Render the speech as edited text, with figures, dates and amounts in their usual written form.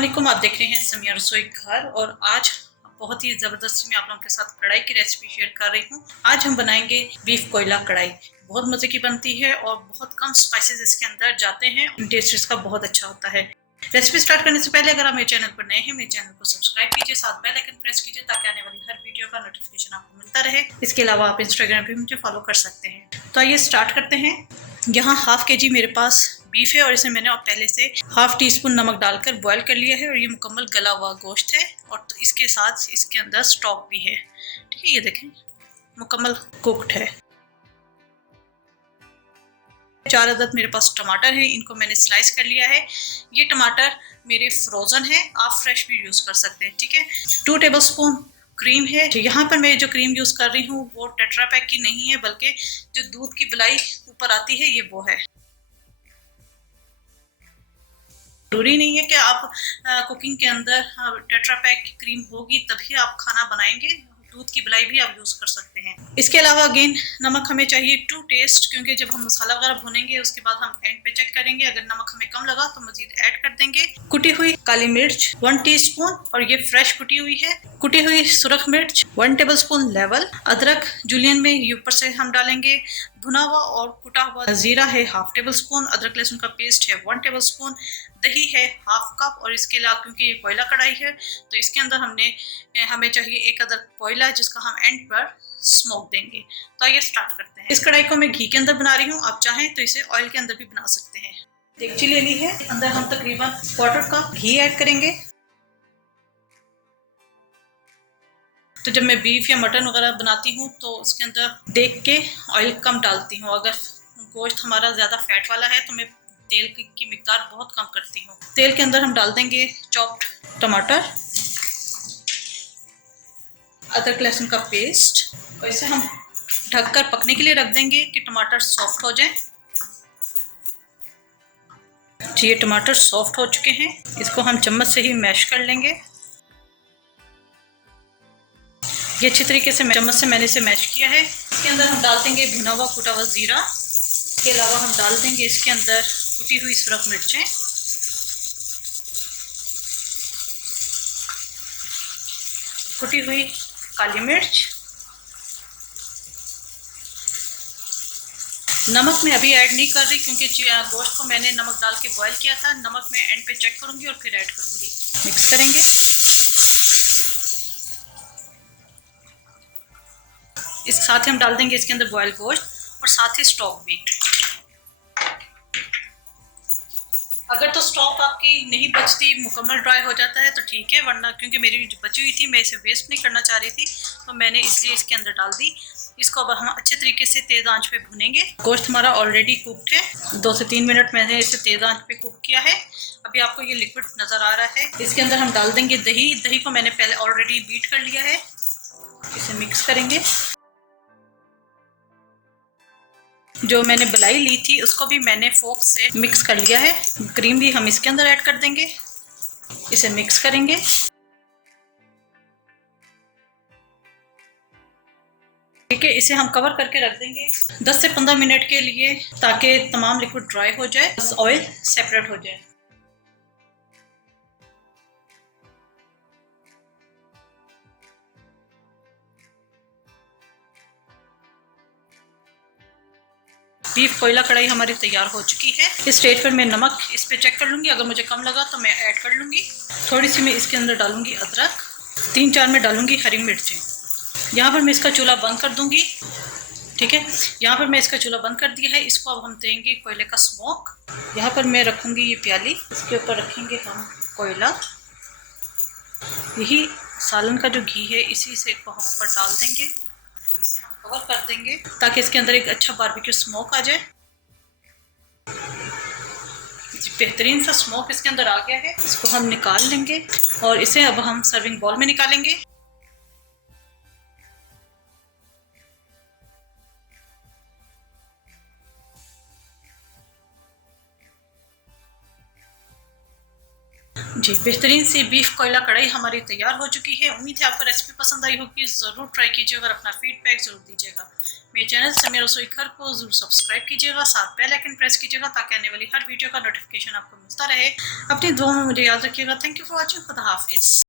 वालेकुम, आप देख रहे हैं समिया रसोई घर। और आज बहुत ही ज़बरदस्ती मैं आप लोगों के साथ कढ़ाई की रेसिपी शेयर कर रही हूँ। आज हम बनाएंगे बीफ कोयला कढ़ाई। बहुत मज़े की बनती है और बहुत कम स्पाइसेस इसके अंदर जाते हैं। टेस्ट इसका बहुत अच्छा होता है। रेसिपी स्टार्ट करने से पहले अगर आप मेरे चैनल पर नए हैं, मेरे चैनल को सब्सक्राइब कीजिए, साथ बेल आइकन प्रेस कीजिए ताकि आने वाली हर वीडियो का नोटिफिकेशन आपको मिलता रहे। इसके अलावा आप इंस्टाग्राम पे मुझे फॉलो कर सकते हैं। तो आइए स्टार्ट करते हैं। यहाँ हाफ के जी मेरे पास बीफ है और इसे मैंने पहले से हाफ टी स्पून नमक डालकर बॉईल कर लिया है और ये मुकम्मल गला हुआ गोश्त है। और तो इसके साथ इसके अंदर स्टॉक भी है। ठीक है, ये देखें मुकम्मल कुक्ड है। 4 अदद मेरे पास टमाटर है, इनको मैंने स्लाइस कर लिया है। ये टमाटर मेरे फ्रोजन है, आप फ्रेश भी यूज कर सकते हैं। ठीक है, 2 टेबलस्पून क्रीम है। यहाँ पर मैं जो क्रीम यूज कर रही हूँ वो टेट्रा पैक की नहीं है, बल्कि जो दूध की बलाई ऊपर आती है ये वो है। जरूरी नहीं है कि आप कुकिंग के अंदर टेट्रा पैक की क्रीम होगी तभी आप खाना बनाएंगे। दूध की बलाई भी आप यूज कर सकते हैं। इसके अलावा अगेन नमक हमें चाहिए टू टेस्ट, क्योंकि जब हम मसाला वगैरह भुनेंगे उसके बाद हम एंड पे चेक करेंगे। अगर नमक हमें कम लगा तो मजीद ऐड कर देंगे। कुटी हुई काली मिर्च 1 टीस्पून और ये फ्रेश कुटी हुई है। कुटी हुई सुरख मिर्च 1 टेबलस्पून लेवल। अदरक जूलियन में ये ऊपर से हम डालेंगे। भुना हुआ और कुटा हुआ जीरा है हाफ टेबल स्पून। अदरक लहसुन का पेस्ट है 1 टेबल स्पून। दही है हाफ कप। और इसके अलावा क्योंकि ये कोयला कढ़ाई है तो इसके अंदर हमें चाहिए 1 अदद कोयला जिसका हम एंड पर स्मोक देंगे। तो आइए स्टार्ट करते हैं। इस कढ़ाई को मैं घी के अंदर बना रही हूँ, आप चाहें तो इसे ऑयल के अंदर भी बना सकते हैं। देगची ले ली है, अंदर हम तकरीबन 1/4 कप घी ऐड करेंगे। तो जब मैं बीफ या मटन वगैरह बनाती हूँ तो उसके अंदर देख के ऑयल कम डालती हूँ। अगर गोश्त हमारा ज़्यादा फैट वाला है तो मैं तेल की मिकदार बहुत कम करती हूँ। तेल के अंदर हम डाल देंगे चॉप्ड टमाटर, अदरक लहसुन का पेस्ट और इसे हम ढककर पकने के लिए रख देंगे कि टमाटर सॉफ्ट हो जाए। ये टमाटर सॉफ्ट हो चुके हैं, इसको हम चम्मच से ही मैश कर लेंगे। ये अच्छी तरीके से चम्मच से मैंने इसे मैश किया है। इसके अंदर हम डाल देंगे भुना हुआ कुटा हुआ जीरा। इसके अलावा हम डाल देंगे इसके अंदर कुटी हुई सुरख मिर्चें, कुटी हुई काली मिर्च। नमक मैं अभी ऐड नहीं कर रही क्योंकि गोश्त को मैंने नमक डाल के बॉईल किया था। नमक मैं एंड पे चेक करूंगी और फिर ऐड करूंगी। मिक्स करेंगे। इस साथ ही हम डाल देंगे इसके अंदर बॉयल गोश्त और साथ ही स्टॉक भी। अगर तो स्टॉक आपकी नहीं बचती, मुकम्मल ड्राई हो जाता है तो ठीक है, वरना क्योंकि मेरी जो बची हुई थी मैं इसे वेस्ट नहीं करना चाह रही थी तो मैंने इसलिए इसके अंदर डाल दी। इसको अब हम अच्छे तरीके से तेज आंच पे भुनेंगे। गोश्त हमारा ऑलरेडी कुक्ड है, 2 से 3 मिनट मैंने इसे तेज आंच पे कुक किया है। अभी आपको ये लिक्विड नजर आ रहा है। इसके अंदर हम डाल देंगे दही। दही को मैंने पहले ऑलरेडी बीट कर लिया है। इसे मिक्स करेंगे। जो मैंने बलाई ली थी उसको भी मैंने फोक से मिक्स कर लिया है। क्रीम भी हम इसके अंदर ऐड कर देंगे। इसे मिक्स करेंगे। ठीक है, इसे हम कवर करके रख देंगे 10 से 15 मिनट के लिए ताकि तमाम लिक्विड ड्राई हो जाए, ऑयल सेपरेट हो जाए। बीफ कोयला कढ़ाई हमारी तैयार हो चुकी है। इस स्टेज पर मैं नमक इस पे चेक कर लूंगी, अगर मुझे कम लगा तो मैं ऐड कर लूंगी। थोड़ी सी मैं इसके अंदर डालूंगी अदरक, 3-4 में डालूंगी हरी मिर्चें। यहाँ पर मैं इसका चूल्हा बंद कर दूंगी। ठीक है, यहाँ पर मैं इसका चूल्हा बंद कर दिया है। इसको अब हम देंगे कोयले का स्मोक। यहाँ पर मैं रखूंगी ये प्याली, इसके ऊपर रखेंगे हम कोयला। यही सालन का जो घी है इसी से को हम ऊपर डाल देंगे। इसे हम कवर कर देंगे ताकि इसके अंदर एक अच्छा बारबेक्यू स्मोक आ जाए। बेहतरीन सा स्मोक इसके अंदर आ गया है। इसको हम निकाल लेंगे और इसे अब हम सर्विंग बाउल में निकालेंगे। जी, बेहतरीन सी बीफ कोयला कढ़ाई हमारी तैयार हो चुकी है। उम्मीद है आपको रेसिपी पसंद आई होगी। ज़रूर ट्राई कीजिएगा और अपना फीडबैक ज़रूर दीजिएगा। मेरे चैनल समीर रसोई घर को ज़रूर सब्सक्राइब कीजिएगा, साथ बेल आइकन प्रेस कीजिएगा ताकि आने वाली हर वीडियो का नोटिफिकेशन आपको मिलता रहे। अपनी दुआ में मुझे याद रखिएगा। Thank you for watching. खुदा हाफिज़।